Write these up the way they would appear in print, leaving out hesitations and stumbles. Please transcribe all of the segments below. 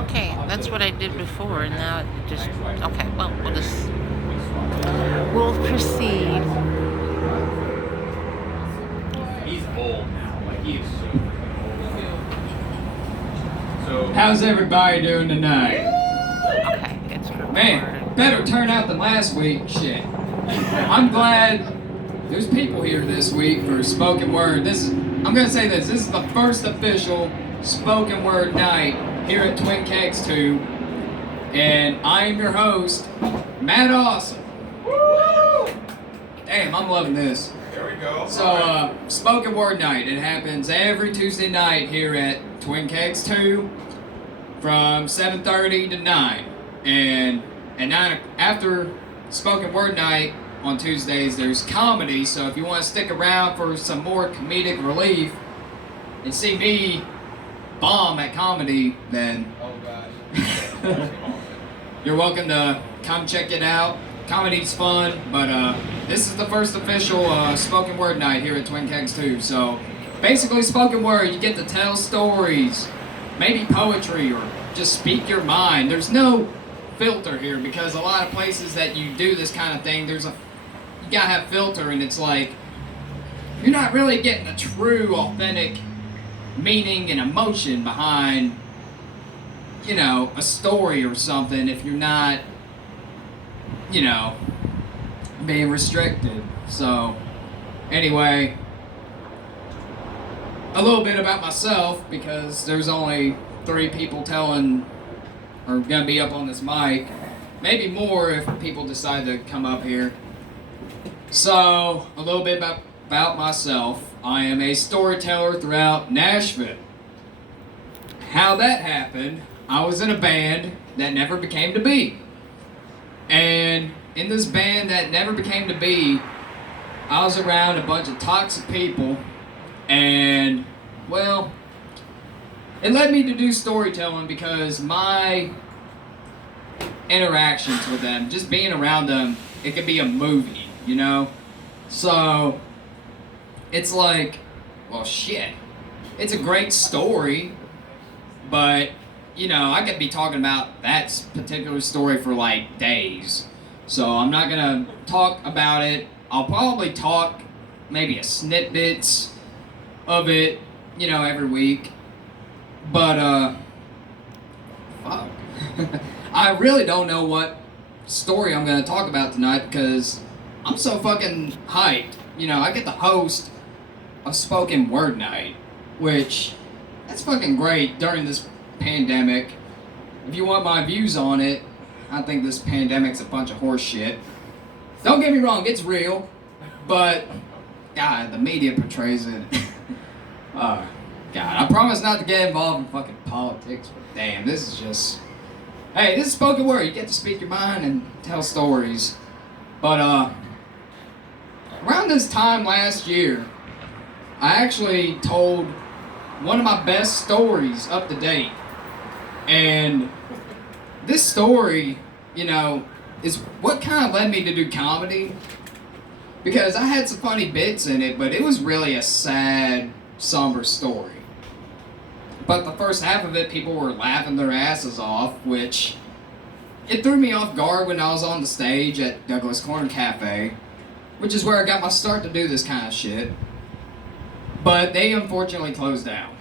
Okay, that's what I did before, and now it just. Okay, well, we'll proceed. He's old now. Like he is so. How's everybody doing tonight? Okay, it's recorded. Man, better turn out than last week. Shit. I'm glad there's people here this week for spoken word. I'm gonna say this. This is the first official spoken word night here at Twin Kegs II, and I am your host, Matt Awesome. Woo! Damn, I'm loving this. There we go. So, spoken word night. It happens every Tuesday night here at Twin Kegs II from 7:30 to 9. And at 9 after spoken word night on Tuesdays, there's comedy. So if you want to stick around for some more comedic relief and see me bomb at comedy, then you're welcome to come check it out. Comedy's fun, but this is the first official spoken word night here at Twin Kegs II. So basically, spoken word, you get to tell stories, maybe poetry, or just speak your mind. There's no filter here, because a lot of places that you do this kind of thing, you gotta have filter, and it's like you're not really getting a true, authentic meaning and emotion behind, a story or something if you're not, being restricted. So, anyway, a little bit about myself, because there's only 3 people gonna be up on this mic. Maybe more if people decide to come up here. So, a little bit about myself. I am a storyteller throughout Nashville. How that happened, I was in a band that never became to be. And in this band that never became to be, I was around a bunch of toxic people, and, well, it led me to do storytelling, because my interactions with them, just being around them, it could be a movie, So, it's like, well, shit. It's a great story, but, I could be talking about that particular story for, like, days. So I'm not gonna talk about it. I'll probably talk maybe a snippets of it, every week. But, fuck. I really don't know what story I'm gonna talk about tonight, because I'm so fucking hyped. I get to host a spoken word night, which, that's fucking great during this pandemic. If you want my views on it, I think this pandemic's a bunch of horse shit. Don't get me wrong, it's real, but, God, the media portrays it. God, I promise not to get involved in fucking politics, but damn, this is just... Hey, this is spoken word. You get to speak your mind and tell stories. But, around this time last year, I actually told one of my best stories up to date. And this story, is what kind of led me to do comedy. Because I had some funny bits in it, but it was really a sad, somber story. But the first half of it, people were laughing their asses off, which it threw me off guard when I was on the stage at Douglas Corner Cafe, which is where I got my start to do this kind of shit. But they unfortunately closed down,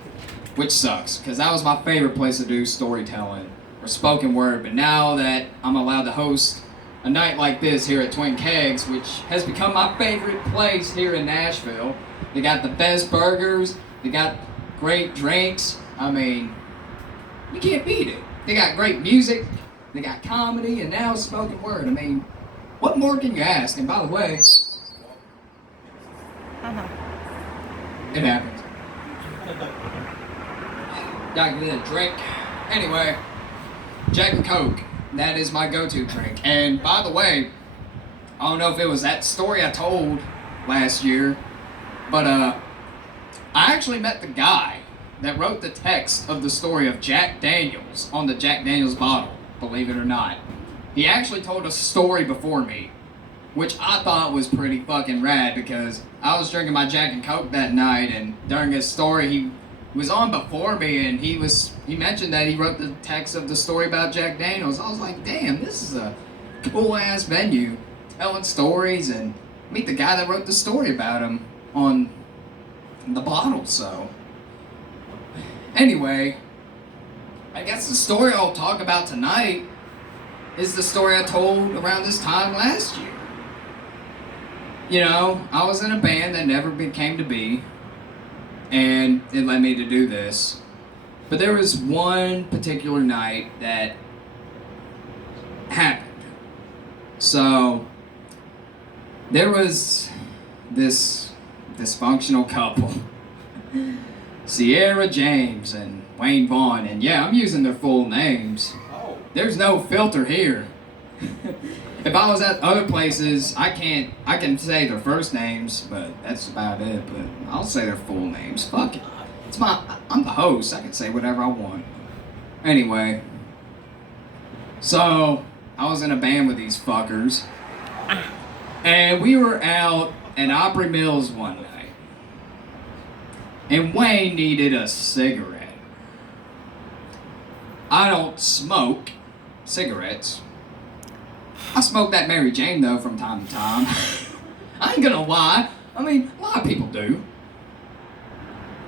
which sucks, because that was my favorite place to do storytelling or spoken word. But now that I'm allowed to host a night like this here at Twin Kegs, which has become my favorite place here in Nashville, they got the best burgers, they got great drinks. I mean, you can't beat it. They got great music, they got comedy, and now spoken word. I mean, what more can you ask? And by the way, it happens. Gotta get a drink. Anyway, Jack and Coke. That is my go-to drink. And by the way, I don't know if it was that story I told last year, but I actually met the guy that wrote the text of the story of Jack Daniels on the Jack Daniels bottle, believe it or not. He actually told a story before me, which I thought was pretty fucking rad, because I was drinking my Jack and Coke that night, and during his story, he was on before me, and he mentioned that he wrote the text of the story about Jack Daniels. I was like, damn, this is a cool ass venue, telling stories, and meet the guy that wrote the story about him on the bottle. So anyway, I guess the story I'll talk about tonight is the story I told around this time last year. You know, I was in a band that never came to be, and it led me to do this. But there was one particular night that happened. So, there was this dysfunctional couple, Sierra James and Wayne Vaughn, and yeah, I'm using their full names. There's no filter here. If I was at other places, I can say their first names, but that's about it. But I'll say their full names. Fuck it. I'm the host. I can say whatever I want. Anyway, so I was in a band with these fuckers, and we were out at Opry Mills one night, and Wayne needed a cigarette. I don't smoke cigarettes. I smoke that Mary Jane though from time to time. I ain't gonna lie. I mean, a lot of people do.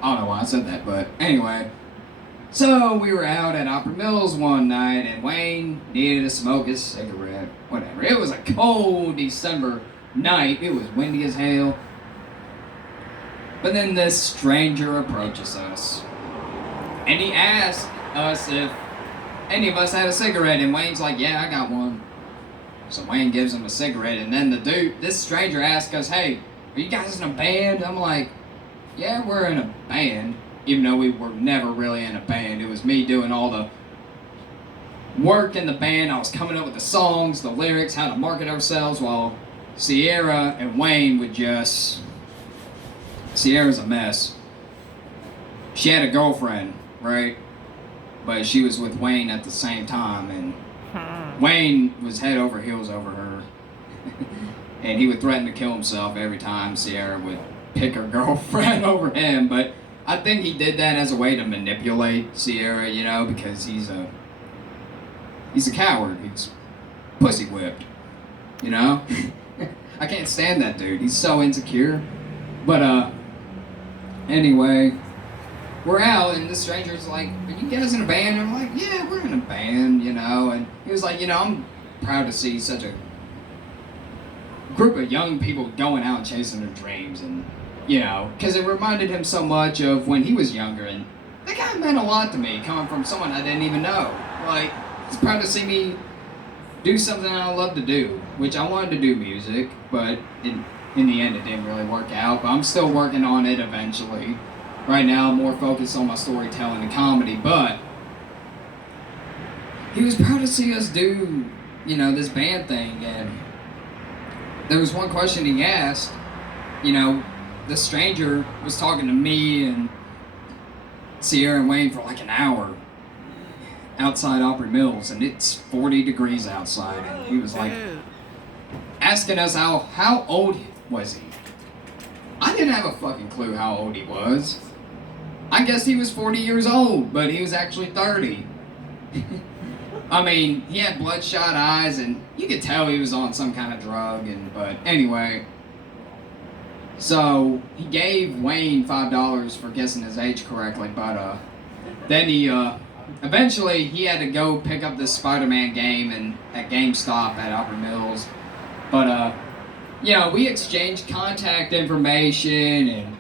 I don't know why I said that, but anyway. So we were out at Opera Mills one night, and Wayne needed to smoke his cigarette. Whatever. It was a cold December night. It was windy as hell. But then this stranger approaches us, and he asked us if any of us had a cigarette, and Wayne's like, yeah, I got one. So Wayne gives him a cigarette, and then this stranger asks us, hey, are you guys in a band? I'm like, yeah, we're in a band, even though we were never really in a band. It was me doing all the work in the band. I was coming up with the songs, the lyrics, how to market ourselves, while Sierra and Wayne would just... Sierra's a mess. She had a girlfriend, right? But she was with Wayne at the same time, and Wayne was head over heels over her. And he would threaten to kill himself every time Sierra would pick her girlfriend over him. But I think he did that as a way to manipulate Sierra, you know, because he's a coward. He's pussy whipped, you know? I can't stand that dude. He's so insecure. But anyway, we're out, and the stranger's like, are you guys in a band? And I'm like, yeah, we're in a band, you know. And he was like, you know, I'm proud to see such a group of young people going out and chasing their dreams. And, you know, because it reminded him so much of when he was younger. And that guy meant a lot to me, coming from someone I didn't even know. Like, he's proud to see me do something I love to do, which I wanted to do music, but in the end it didn't really work out. But I'm still working on it eventually. Right now, I'm more focused on my storytelling and comedy, but he was proud to see us do, you know, this band thing, and there was one question he asked. You know, the stranger was talking to me and Sierra and Wayne for like an hour outside Opry Mills, and it's 40 degrees outside, and he was like asking us how old was he? I didn't have a fucking clue how old he was. I guess he was 40 years old, but he was actually 30. I mean, he had bloodshot eyes, and you could tell he was on some kind of drug, but anyway. So, he gave Wayne $5 for guessing his age correctly, but then he, eventually he had to go pick up this Spider-Man game at GameStop at Opry Mills. But, you know, we exchanged contact information, and,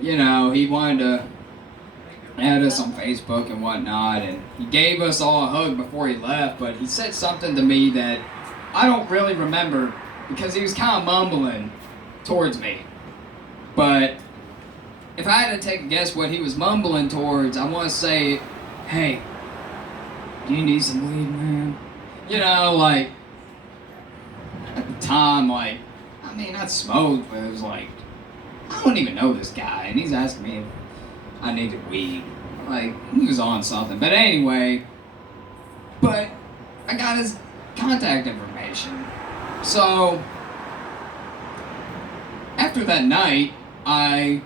you know, he wanted to add us on Facebook and whatnot, and he gave us all a hug before he left, but he said something to me that I don't really remember because he was kind of mumbling towards me. But if I had to take a guess what he was mumbling towards, I want to say, hey, do you need some weed, man? You know, like, at the time, like, I mean, I smoked, but it was like, I don't even know this guy, and he's asking me if I needed weed. Like, he was on something. But anyway, but I got his contact information. So, after that night, I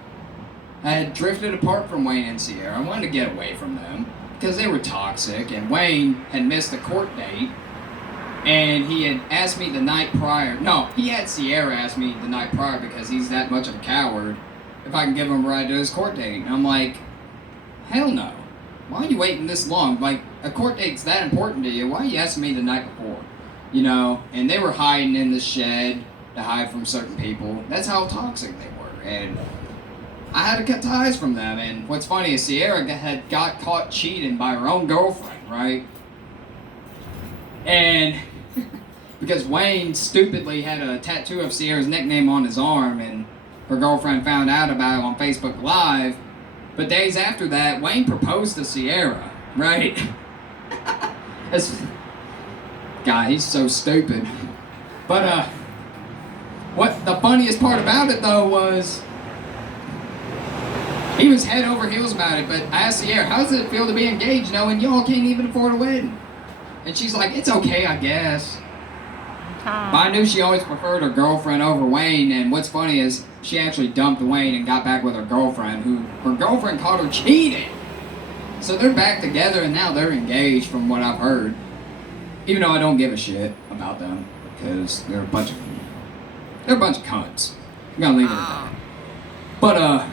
I had drifted apart from Wayne and Sierra. I wanted to get away from them because they were toxic, and Wayne had missed a court date, and he had asked me the night prior. No, he had Sierra ask me the night prior because he's that much of a coward if I can give him a ride to his court date. And I'm like, hell no. Why are you waiting this long? Like, a court date's that important to you. Why are you asking me the night before? You know, and they were hiding in the shed to hide from certain people. That's how toxic they were. And I had to cut ties from them. And what's funny is Sierra had got caught cheating by her own girlfriend, right? And because Wayne stupidly had a tattoo of Sierra's nickname on his arm, and her girlfriend found out about it on Facebook Live. But days after that, Wayne proposed to Sierra, right? God, he's so stupid. But what the funniest part about it though was he was head over heels about it. But I asked Sierra, how does it feel to be engaged knowing y'all can't even afford a wedding? And she's like, it's okay, I guess. But I knew she always preferred her girlfriend over Wayne, and what's funny is she actually dumped Wayne and got back with her girlfriend, who her girlfriend caught her cheating. So they're back together, and now they're engaged from what I've heard. Even though I don't give a shit about them, because they're a bunch of cunts. I'm gonna leave it at that. But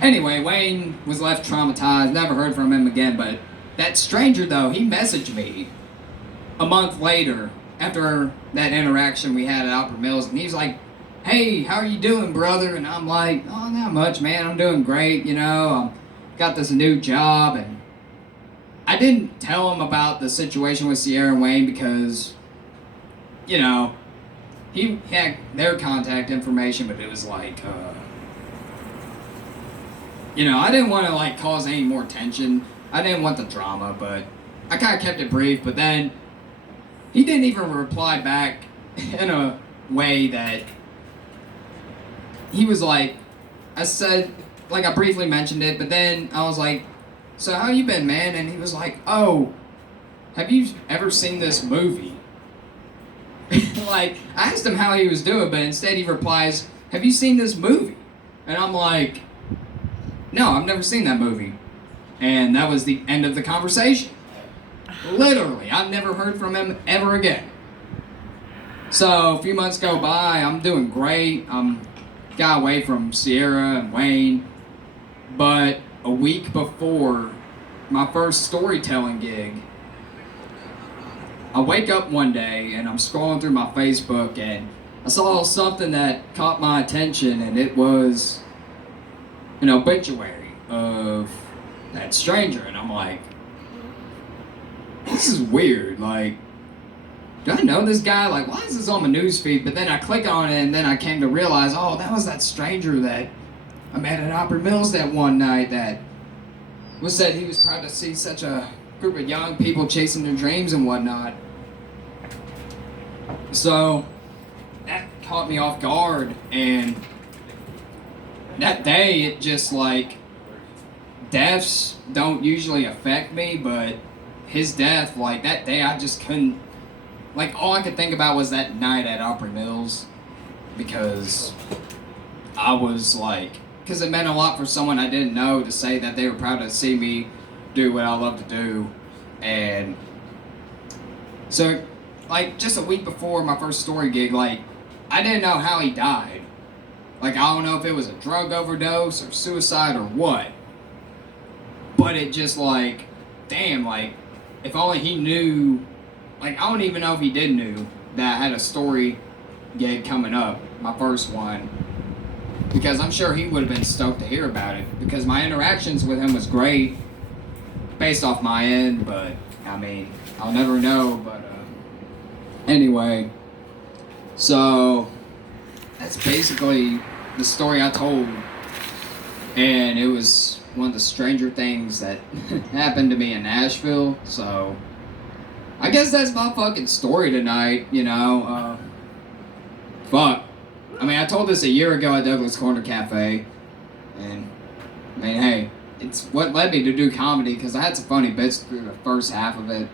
anyway, Wayne was left traumatized, never heard from him again, but that stranger though, he messaged me a month later after that interaction we had at Opera Mills, and he's like, hey, how are you doing, brother? And I'm like, oh, not much, man. I'm doing great, you know. I got this new job, and I didn't tell him about the situation with Sierra and Wayne because, you know, he had their contact information, but it was like, you know, I didn't want to, like, cause any more tension. I didn't want the drama, but I kind of kept it brief, but then he didn't even reply back in a way that he was like, I said, like I briefly mentioned it, but then I was like, so how you been, man? And he was like, oh, have you ever seen this movie? Like, I asked him how he was doing, but instead he replies, have you seen this movie? And I'm like, no, I've never seen that movie. And that was the end of the conversation. Literally, I've never heard from him ever again. So a few months go by, I'm doing great. Got away from Sierra and Wayne. But a week before my first storytelling gig, I wake up one day and I'm scrolling through my Facebook and I saw something that caught my attention, and it was an obituary of that stranger. And I'm like, this is weird. Like, do I know this guy? Like, why is this on my newsfeed? But then I click on it, and then I came to realize, oh, that was that stranger that I met at Opera Mills that one night that was said he was proud to see such a group of young people chasing their dreams and whatnot. So that caught me off guard, and that day it just like, deaths don't usually affect me, but his death, like that day I just couldn't, like all I could think about was that night at Opry Mills, because I was like, because it meant a lot for someone I didn't know to say that they were proud to see me do what I love to do. And so like just a week before my first story gig, like I didn't know how he died. Like I don't know if it was a drug overdose or suicide or what, but it just like, damn, like if only he knew. Like I don't even know if he did knew that I had a story gig coming up, my first one, because I'm sure he would have been stoked to hear about it, because my interactions with him was great based off my end, but I mean, I'll never know. But anyway, so that's basically the story I told, and it was one of the stranger things that happened to me in Nashville. So I guess that's my fucking story tonight, you know. Fuck. I mean, I told this a year ago at Douglas Corner Cafe, and I mean, hey, it's what led me to do comedy, because I had some funny bits through the first half of it.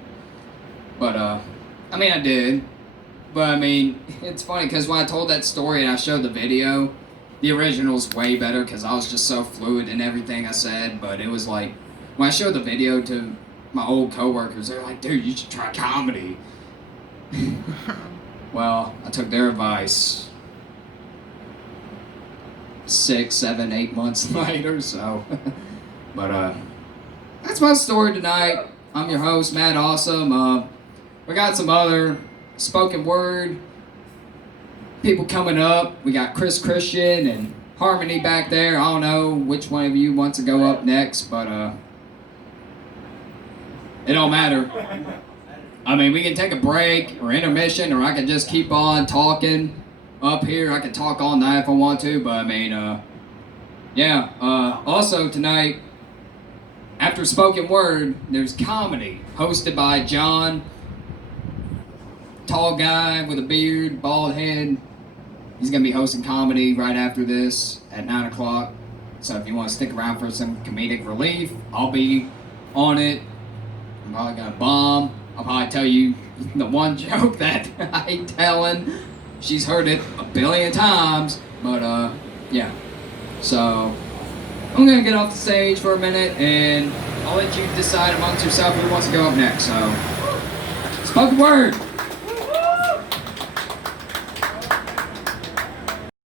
But I mean, I did. But I mean, it's funny because when I told that story and I showed the video, The original's way better because I was just so fluid in everything I said, but it was like, when I showed the video to my old coworkers, they're like, dude, you should try comedy. Well, I took their advice 6, 7, 8 months later, so. But, that's my story tonight. I'm your host, Matt Awesome. We got some other spoken word people coming up. We got Chris Christian and Harmony back there. I don't know which one of you wants to go up next, but it don't matter. I mean, we can take a break or intermission, or I can just keep on talking up here. I can talk all night if I want to, but I mean, yeah. Also tonight, after spoken word, there's comedy hosted by John. Tall guy with a beard, bald head. He's going to be hosting comedy right after this at 9 o'clock. So if you want to stick around for some comedic relief, I'll be on it. I'm probably going to bomb. I'll probably tell you the one joke that I ain't telling. She's heard it a billion times. But, yeah. So, I'm going to get off the stage for a minute, and I'll let you decide amongst yourself who wants to go up next. So, spoken word.